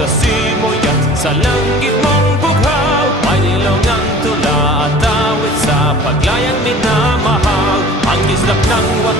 sa simoy at sa langgit mong bughaw. May nilong ang tula at awit sa paglayang minamahal. Ang kislap ng wakas